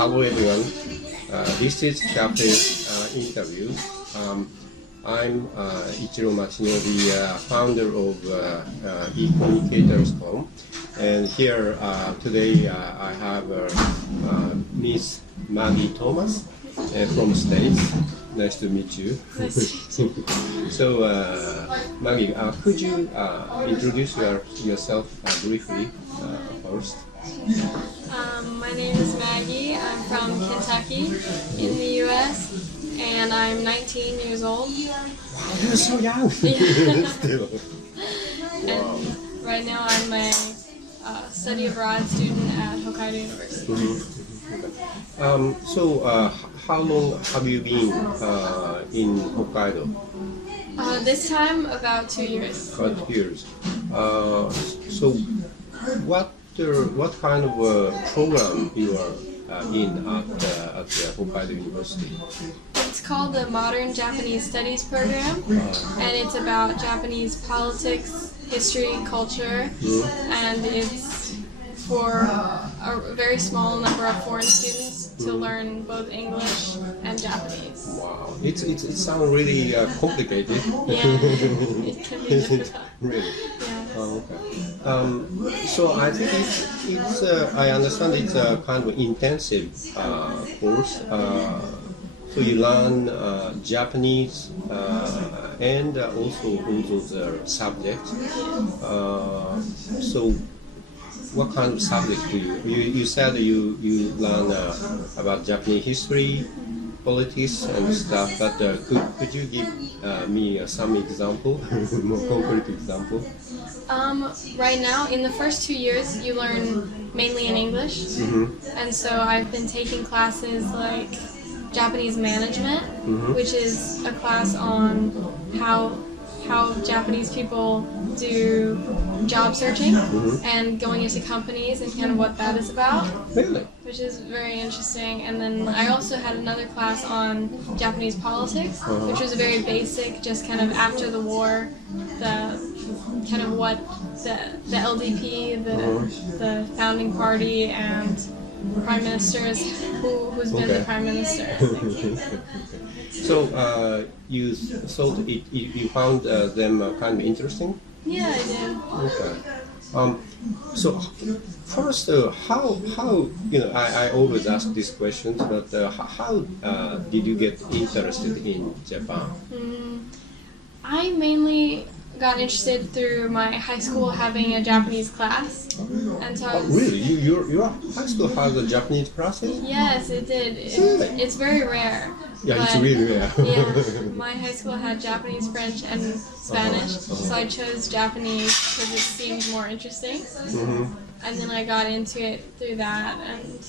Hello everyone, this is Cafe-Interview. I'm Ichiro Machino, the founder of e-communicators.com, and here today I have Miss Maggie Thomas from States. Nice to meet you. So Maggie, could you introduce yourself briefly first? My name is Maggie. I'm from Kentucky in the U.S. and I'm 19 years old. Wow, you're so young! Still. Wow. And right now I'm a study abroad student at Hokkaido University. Mm-hmm. So how long have you been in Hokkaido? This time about 2 years. About 2 years. So what kind of program you are in at Hokkaido University? It's called the Modern Japanese Studies Program, and it's about Japanese politics, history, culture, and it's for a very small number of foreign students to learn both English and Japanese. Wow, it sounds really complicated. Yeah, it can be difficult. Really? Yeah. Oh, okay. So I think it's I understand it's a kind of intensive course. So you learn Japanese and also all those subjects. So what kind of subject do you said you learn about Japanese history, politics and stuff, but could you give me some example, more concrete example? Right now, in the first 2 years, you learn mainly in English, and so I've been taking classes like Japanese management, which is a class on how Japanese people do job searching and going into companies and kind of what that is about. Really? Which is very interesting. And then I also had another class on Japanese politics, which was very basic, just kind of after the war, the kind of what the LDP, the founding party, and prime ministers, who's been the prime minister. So you thought you found them kind of interesting? Yeah, I did. Okay. So first, how I always ask these questions, but how did you get interested in Japan? I mainly got interested through my high school having a Japanese class, and so I was, really? Your high school has a Japanese classes? Yes, it did. It's very rare. Yeah, but, it's really rare. Yeah, my high school had Japanese, French, and Spanish, so I chose Japanese because it seemed more interesting. And then I got into it through that, and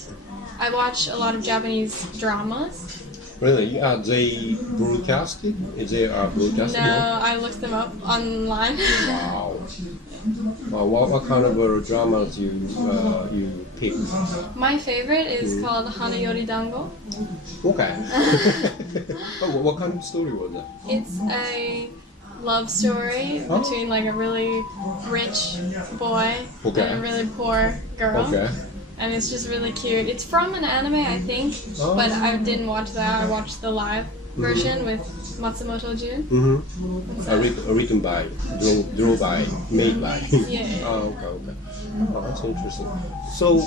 I watch a lot of Japanese dramas. Really? They broadcasted? They are broadcasted? No, I looked them up online. Wow. What kind of dramas you pick? My favorite is called Hanayori Dango. Okay. What kind of story was that? It's a love story between like a really rich boy and a really poor girl. Okay. And it's just really cute. It's from an anime, I think, but I didn't watch that. I watched the live version with Matsumoto Jun. Written by, drawn by, made by. Yeah. Oh, okay. Oh, that's interesting. So,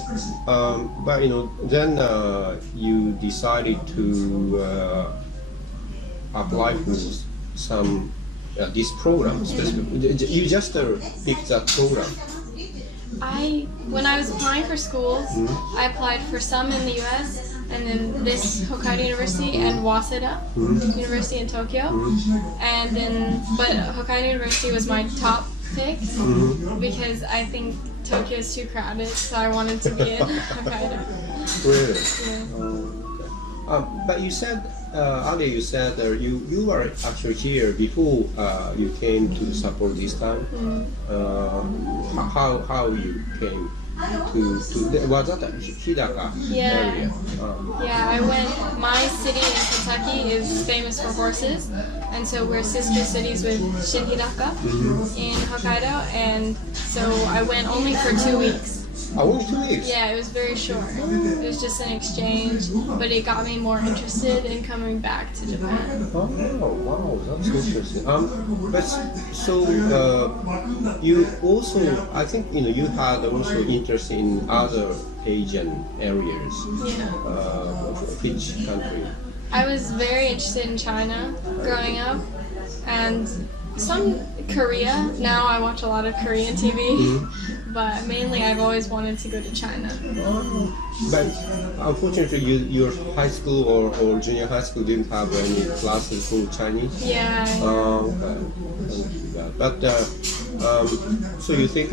but then you decided to apply for some this program specifically. You just picked that program. When I was applying for schools, I applied for some in the U.S. and then this Hokkaido University and Waseda University in Tokyo, and then but Hokkaido University was my top pick because I think Tokyo is too crowded, so I wanted to be in Hokkaido. Really? Yeah. But you said earlier you said you were actually here before you came to Sapporo this time. How you came to was that Hidaka area? Yeah, I went. My city in Kentucky is famous for horses, and so we're sister cities with Hidaka in Hokkaido, and so I went only for 2 weeks. Only 2 weeks? Yeah, it was very short. It was just an exchange, but it got me more interested in coming back to Japan. Oh, wow, that's interesting. But so you also, I think you had also interest in other Asian areas. Yeah. Which country? I was very interested in China growing up, and some Korea. Now I watch a lot of Korean TV, but mainly I've always wanted to go to China. But unfortunately, your high school or junior high school didn't have any classes for Chinese. Yeah. Okay. But so you think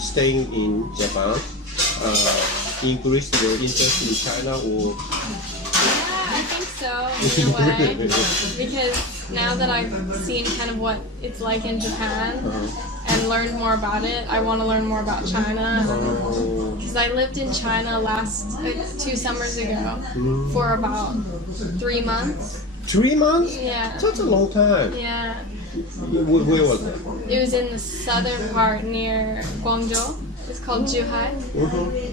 staying in Japan increased your interest in China, or? Yeah, I think so in a way, because now that I've seen kind of what it's like in Japan and learned more about it, I want to learn more about China. Because I lived in China 2 summers ago for about 3 months. 3 months? Yeah. That's a long time. Yeah. Where was it? It was in the southern part near Guangzhou. It's called Zhuhai,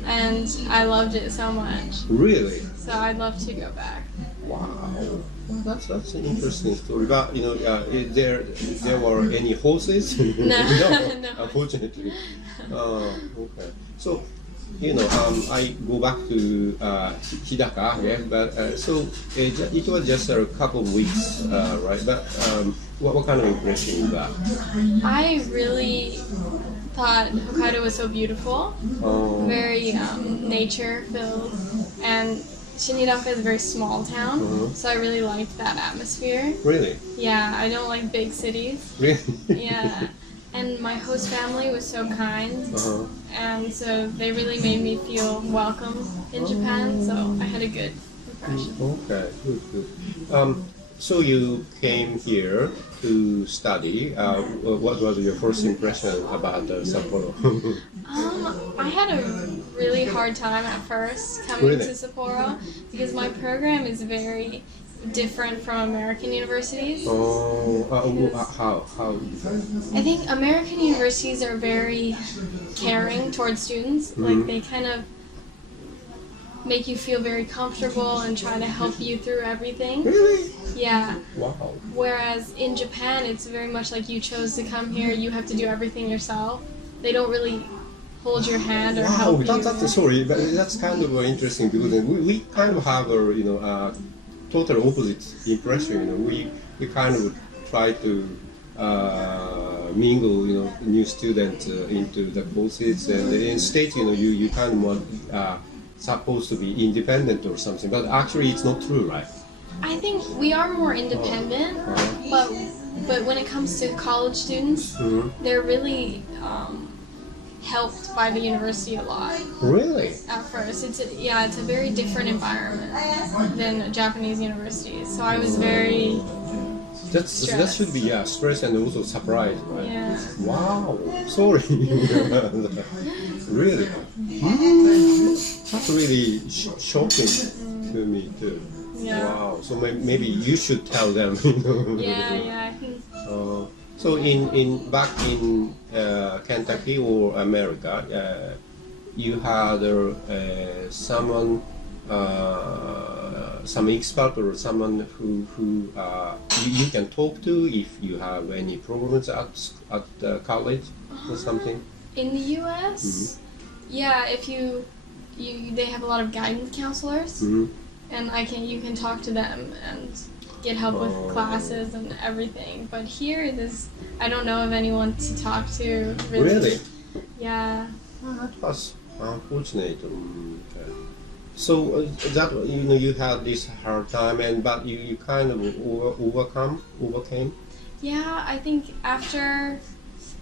and I loved it so much. Really? So I'd love to go back. Wow, that's an interesting story. But there were any horses? No, no. Unfortunately. Okay. So, I go back to Hidaka, yeah. But so it was just a couple of weeks, right? But what kind of impression you got? I really thought Hokkaido was so beautiful, very nature filled, and Shinidaka is a very small town, so I really liked that atmosphere. Really? Yeah, I don't like big cities. Really? Yeah, and my host family was so kind, and so they really made me feel welcome in Japan, so I had a good impression. Okay, good. So you came here to study. What was your first impression about Sapporo? I had a really hard time at first coming to Sapporo because my program is very different from American universities. How? I think American universities are very caring towards students. Like they kind of make you feel very comfortable and try to help you through everything. Really? Yeah. Wow. Whereas in Japan, it's very much like you chose to come here, you have to do everything yourself. They don't really hold your hand or help you. That's sorry, but that's kind of interesting because we kind of have a total opposite impression. We kind of try to mingle new students into the courses, and in States you kind of more supposed to be independent or something, but actually it's not true, right? I think we are more independent, but when it comes to college students, they're really helped by the university a lot. Really? At first, it's a very different environment than Japanese universities. So I was very that should be stress and also surprise, right? Yeah. Wow. Sorry. Really? That's really shocking to me too. Yeah. Wow. So maybe you should tell them. Yeah. I think. So back in Kentucky or America, you had someone, some expert or someone who you can talk to if you have any problems at college or something. In the U.S., yeah, if you they have a lot of guidance counselors, and you can talk to them and get help with classes and everything. But here, I don't know of anyone to talk to. Really? Yeah. That was unfortunate. Okay. So that you had this hard time, but you kind of overcame. Yeah, I think after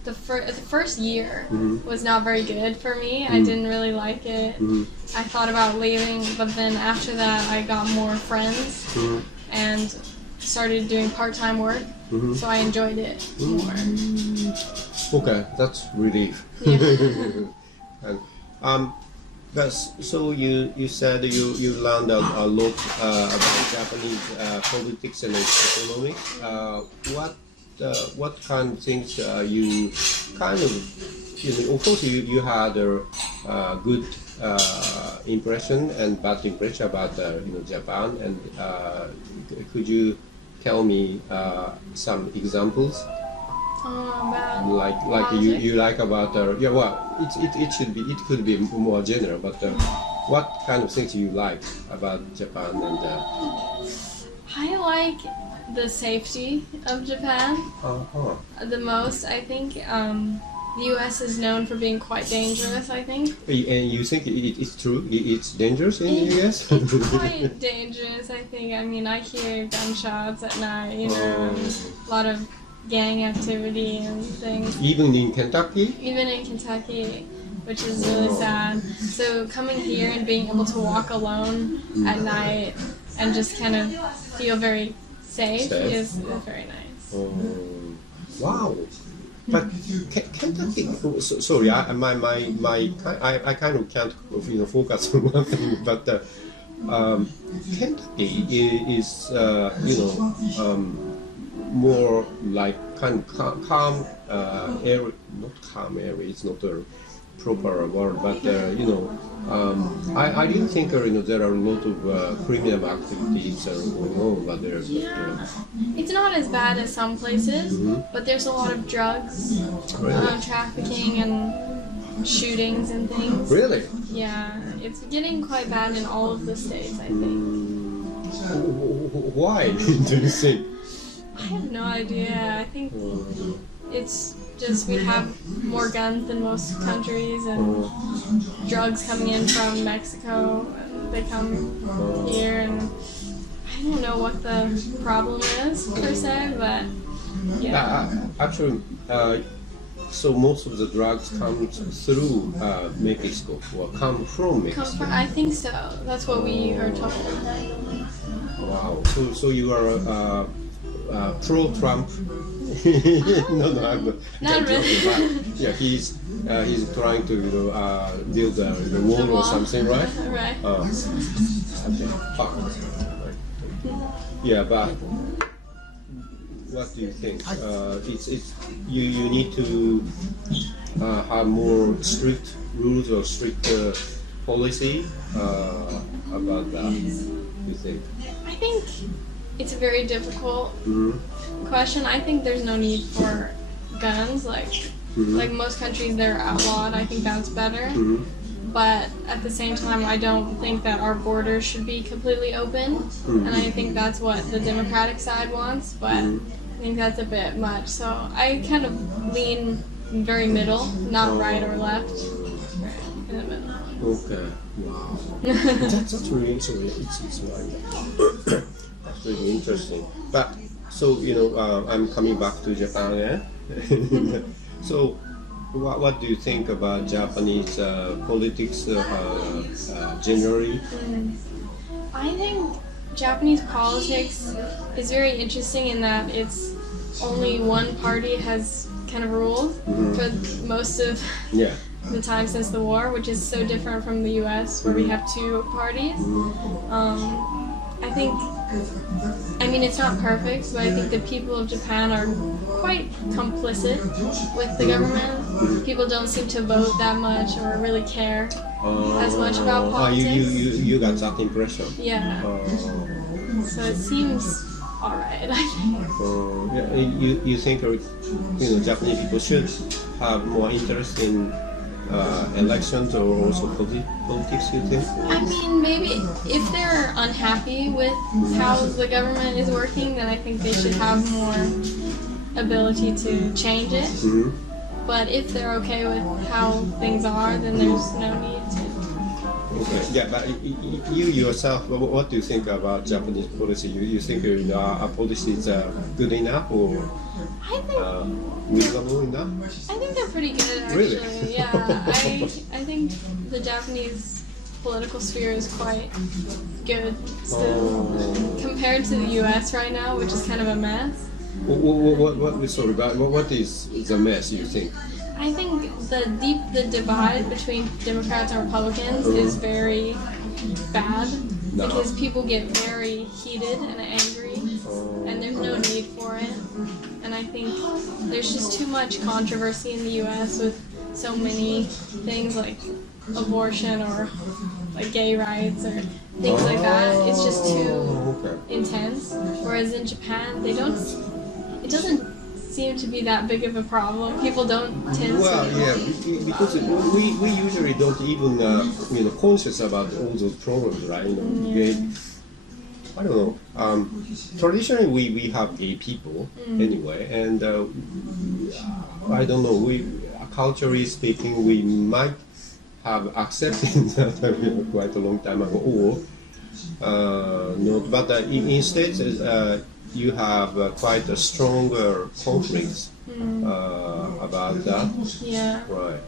the first year was not very good for me. I didn't really like it. I thought about leaving, but then after that, I got more friends and started doing part-time work. So I enjoyed it more. Okay, that's relief. Yeah. And so you said you learned a lot about Japanese politics and economics. what kind of things you kind of, of course you had a good impression and bad impression about Japan, and could you tell me some examples? About Like politics? you like about it could be more general, but what kind of things you like about Japan and I like the safety of Japan the most. I think the U.S. is known for being quite dangerous, I think. And you think it's true? It's dangerous in the US? It's quite dangerous, I think. I mean, I hear gunshots at night, a lot of gang activity and things. Even in Kentucky? Even in Kentucky, which is really sad. So coming here and being able to walk alone at night and just kind of feel very safe is very nice. Wow. But Kentucky, sorry, I kind of can't focus on one thing, but Kentucky is more like kind of calm area, not calm area. It's not a proper word, but I didn't think there are a lot of criminal activities going on over there. Yeah, it's not as bad as some places, but there's a lot of drugs, trafficking, and shootings and things. Really? Yeah, it's getting quite bad in all of the states, I think. Why do you think? I have no idea. I think it's just we have more guns than most countries, and drugs coming in from Mexico. They come here, and I don't know what the problem is per se, but yeah. Actually, so most of the drugs come through Mexico or come from Mexico. I think so. That's what we are told. Wow. So you are pro-Trump? No, I'm not really. Yeah, he's trying to build the wall or something, right? Right. Yeah, but what do you think? It's you need to have more strict rules or strict policy about that. You think? I think it's a very difficult question. I think there's no need for guns. Like most countries, they're outlawed. I think that's better. But at the same time, I don't think that our borders should be completely open. And I think that's what the Democratic side wants. But I think that's a bit much. So I kind of lean very middle, not right or left. In the middle. Okay. Wow. That's really interesting. It's like that's really interesting. But so I'm coming back to Japan. So, what do you think about Japanese politics generally? I think Japanese politics is very interesting in that it's only one party has kind of ruled for most of the time since the war, which is so different from the U.S. where we have two parties. I mean, it's not perfect, but I think the people of Japan are quite complicit with the government. People don't seem to vote that much or really care as much about politics. You got that impression? Yeah. So it seems alright, I think. You think Japanese people should have more interest in elections or also politics, you think? I mean, maybe if they're unhappy with how the government is working, then I think they should have more ability to change it. But if they're okay with how things are, then there's no need to. Okay. Yeah, but you yourself, what do you think about Japanese policy? You think our policy is good enough or I think reasonable enough? I think they're pretty good, actually. Really? Yeah, I think the Japanese political sphere is quite good still compared to the U.S. right now, which is kind of a mess. What is the mess, you think? I think the divide between Democrats and Republicans is very bad because people get very heated and angry, and there's no need for it. And I think there's just too much controversy in the U.S. with so many things like abortion or like gay rights or things like that. It's just too intense. Whereas in Japan, it doesn't seem to be that big of a problem. People don't tend to. Because we usually don't even conscious about all those problems, right? I don't know. Traditionally, we have gay people anyway, and I don't know. Culturally speaking, we might have accepted that quite a long time ago, or not. But in States, you have quite a stronger conflicts about that. Yeah. Right.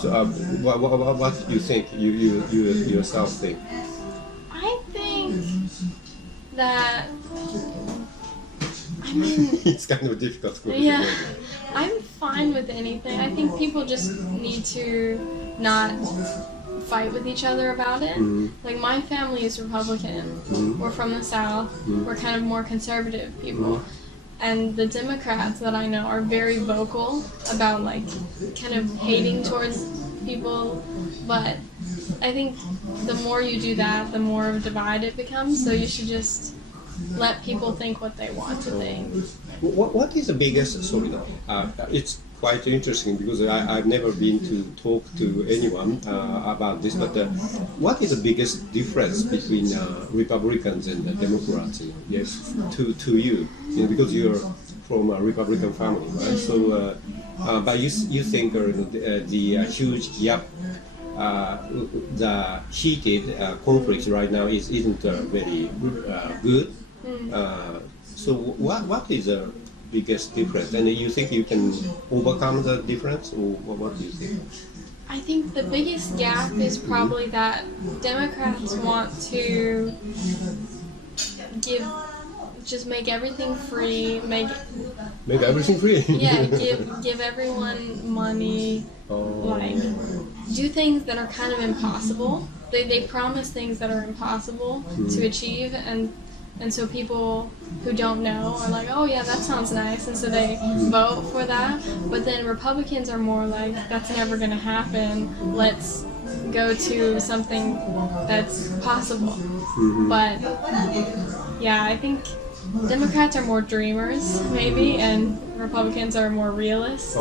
So, what do you think? You yourself think? I think that. I mean. It's kind of difficult. Yeah. I'm fine with anything. I think people just need to not fight with each other about it. Like my family is Republican. We're from the South. We're kind of more conservative people. And the Democrats that I know are very vocal about like kind of hating towards people. But I think the more you do that, the more of a divide it becomes. So you should just let people think what they want to think. What is the biggest, it's quite interesting because I've never been to talk to anyone about this, but what is the biggest difference between Republicans and Democrats? Yes, to you, because you're from a Republican family, right? So, but you think the huge gap, the heated conflict right now isn't very good. So what is the biggest difference? And you think you can overcome the difference, or what do you think? I think the biggest gap is probably that Democrats want to make everything free, make everything free. Yeah, give everyone money, like do things that are kind of impossible. They promise things that are impossible to achieve, and so people who don't know are like, oh yeah, that sounds nice, and so they vote for that. But then Republicans are more like, that's never going to happen. Let's go to something that's possible. But yeah, I think Democrats are more dreamers, maybe, and Republicans are more realists.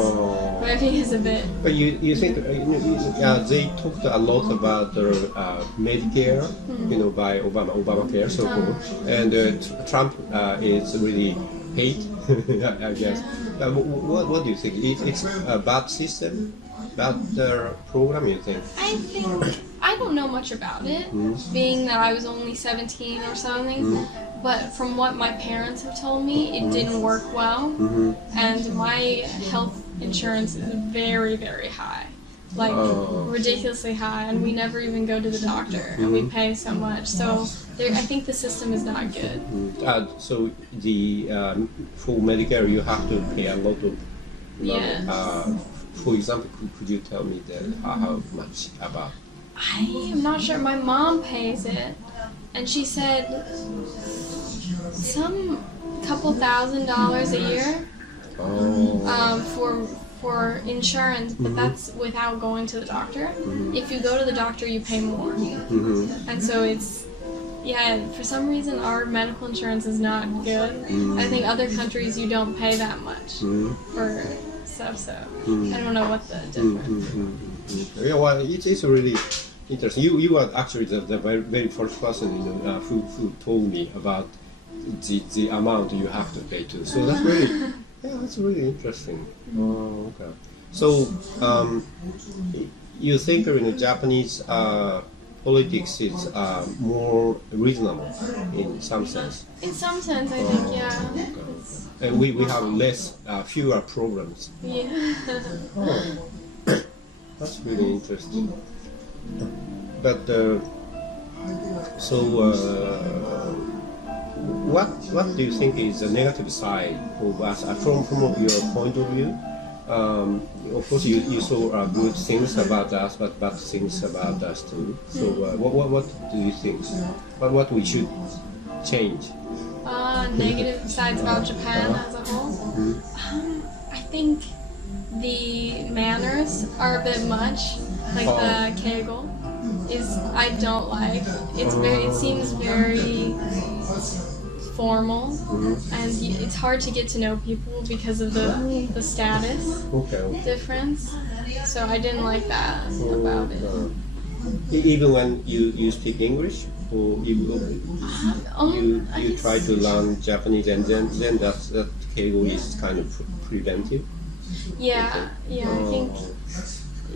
Maybe is a bit. But you think they talked a lot about Medicare, by Obamacare, so called, and Trump is really hate, I guess. What do you think? It's a bad system, bad program, you think? I don't know much about it, being that I was only 17 or something. But from what my parents have told me, it didn't work well, and my health insurance is very, very high, like ridiculously high, and we never even go to the doctor, and we pay so much. So I think the system is not good. So for Medicare, you have to pay a lot of money. For example, could you tell me how much about? I am not sure. My mom pays it, and she said some couple $1,000s a year for insurance, but that's without going to the doctor. If you go to the doctor, you pay more, and so for some reason our medical insurance is not good. I think other countries you don't pay that much for stuff, so I don't know what the difference. Yeah, well, it's really interesting. You are actually the very first person who told me about the amount you have to pay to. So that's really that's really interesting. Okay. So you think Japanese politics is more reasonable in some sense? In some sense, I think, yeah. Okay. And we have fewer problems. Yeah. That's really interesting. But what do you think is the negative side of us from your point of view? Of course, you saw good things about us, but bad things about us too. So what do you think? What we should change? Negative sides about Japan as a whole? I think the manners are a bit much. Like the kegel I don't like. It seems very formal, and it's hard to get to know people because of the status difference. So I didn't like that about it. Even when you speak English, or you try to learn Japanese, and then that keigo is kind of preventive. Yeah, I think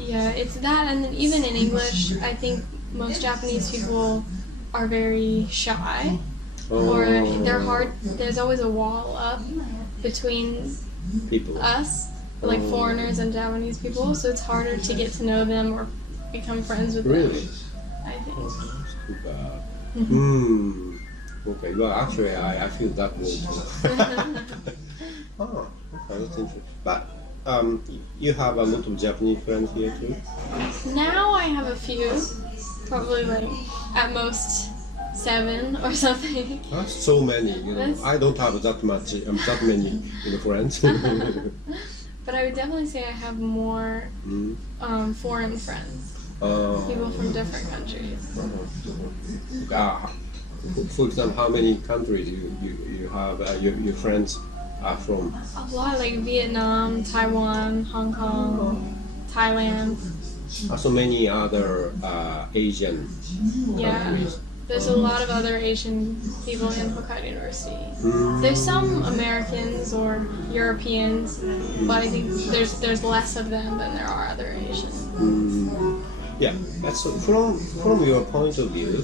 it's that, and then even in English, I think most Japanese people are very shy, or they're hard. There's always a wall up between us, like foreigners and Japanese people, so it's harder to get to know them or become friends with them. I think. That's too bad. Okay, well actually I feel that way too. Okay, that's interesting. But you have a lot of Japanese friends here too? Now I have a few, probably like at most 7 or something. That's so many, I don't have that many friends. But I would definitely say I have more foreign friends. People from different countries. For example, how many countries you have your friends are from? A lot, like Vietnam, Taiwan, Hong Kong, Thailand. So many other Asian countries. There's a lot of other Asian people in Hokkaido University. There's some Americans or Europeans, but I think there's less of them than there are other Asians. Yeah, so from your point of view,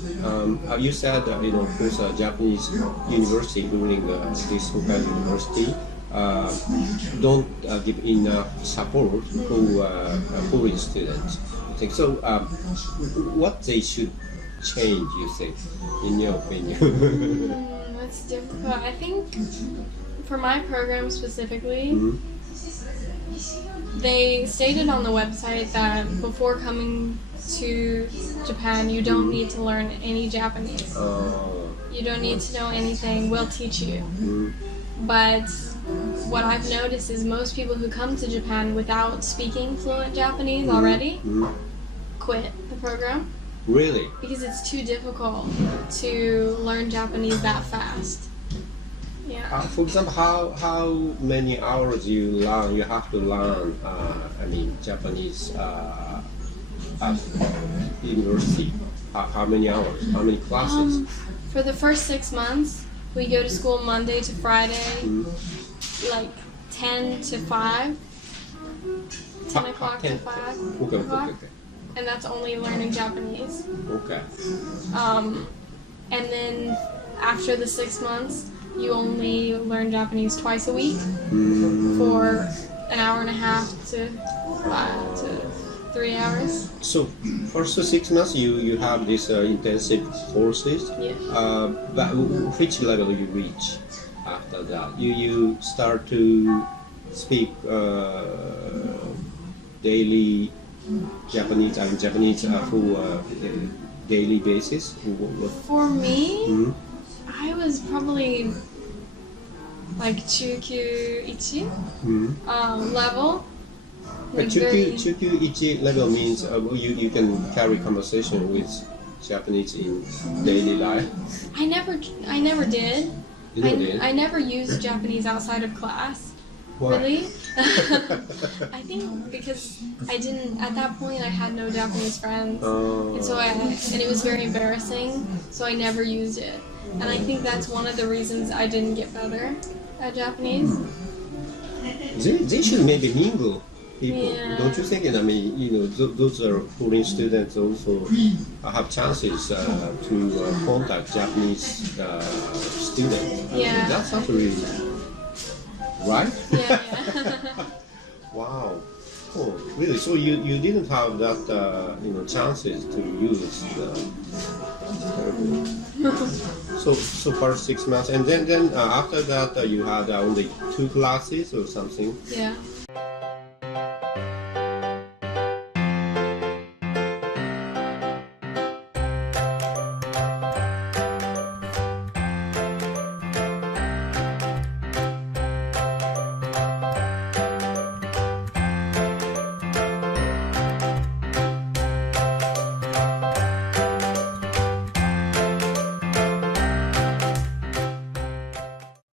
you said of course Japanese university, including this Hokkaido University, don't give enough support to foreign students. I think so. What they should change, you think, in your opinion? That's difficult. I think for my program specifically, they stated on the website that before coming to Japan, you don't need to learn any Japanese. You don't need to know anything. We'll teach you. But what I've noticed is most people who come to Japan without speaking fluent Japanese already quit the program. Really? Because it's too difficult to learn Japanese that fast. Yeah. For example, how many hours you have to learn, Japanese at university? How many hours? How many classes? For the first 6 months, we go to school Monday to Friday, like 10 to 5, 10 o'clock to 5 o'clock. And that's only learning Japanese. Okay. And then after the 6 months, you only learn Japanese twice a week for an hour and a half to 5 to 3 hours. So first 6 months you have these intensive courses. Yeah. But which level you reach after that? You start to speak daily Japanese for daily basis? For me, I was probably like Chukyu Ichi level. Like Chukyu Ichi level means you can carry conversation with Japanese in daily life. I never did. You never did? I never used Japanese outside of class. Why? Really? I think because I didn't, at that point I had no Japanese friends, and it was very embarrassing, so I never used it. And I think that's one of the reasons I didn't get better at Japanese. They should maybe mingle people, Yeah. don't you think? Those are foreign students also have chances to contact Japanese students. Yeah. That's actually right? Yeah. Wow. Oh, really? So you didn't have that chances to use so for 6 months, and then after that you had only 2 classes or something. Yeah.